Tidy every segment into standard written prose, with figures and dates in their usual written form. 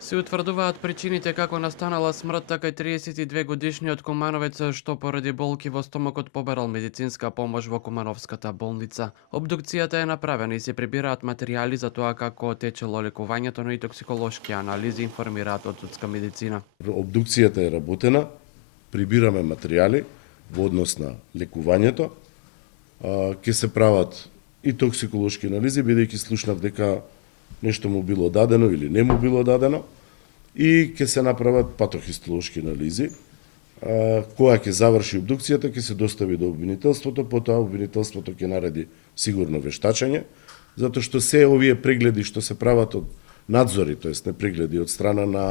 Се утврдуваат причините како настанала смртта кај 32 годишниот кумановец што поради болки во стомакот побарал медицинска помош во Кумановската болница. Обдукцијата е направена и се прибираат материјали за тоа како течело лекувањето, но и токсиколошки анализи, информираат од судска медицина. Обдукцијата е работена, прибираме материјали во однос на лекувањето, ќе се прават и токсиколошки анализи, бидејќи слушнав дека нешто му било дадено или не му било дадено, и ќе се направат патохистолошки анализи. Кога ќе заврши обдукцијата, ќе се достави до обвинителството, потоа обвинителството ќе нареди сигурно вештачење, затоа што се овие прегледи што се прават од надзори, тоест не прегледи од страна на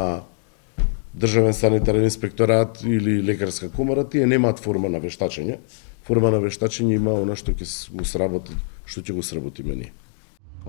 Државен санитарен инспекторат или лекарска комора, тие немаат форма на вештачење. Форма на вештачење има она што ќе го сработи, што ќе го сработиме ние.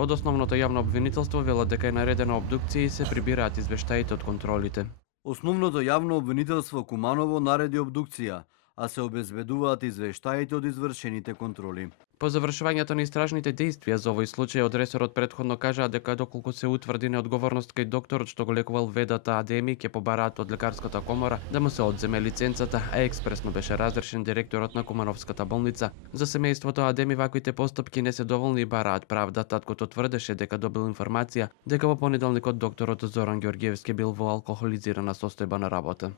Од основното јавно обвинителство велат дека е наредена обдукција и се прибираат извештаите од контролите. Основното јавно обвинителство Куманово нареди обдукција, а се обезбедуваат извештаите од извршените контроли. По завршувањето на истражните действија за овој случај од ресорот претходно кажаа дека доколку се утврди неодговорност кај докторот што го лекувал ведата Адеми, ќе побараат од лекарската комора да му се одземе лиценцата, а експресно беше разрешен директорот на Кумановската болница. За семејството Адеми ваквите постапки не се доволни и бараат правда. Таткото тврдеше дека добил информација дека во понеделникот докторот Зоран Ѓорѓевски бил во алкохолизирана состојба на работа.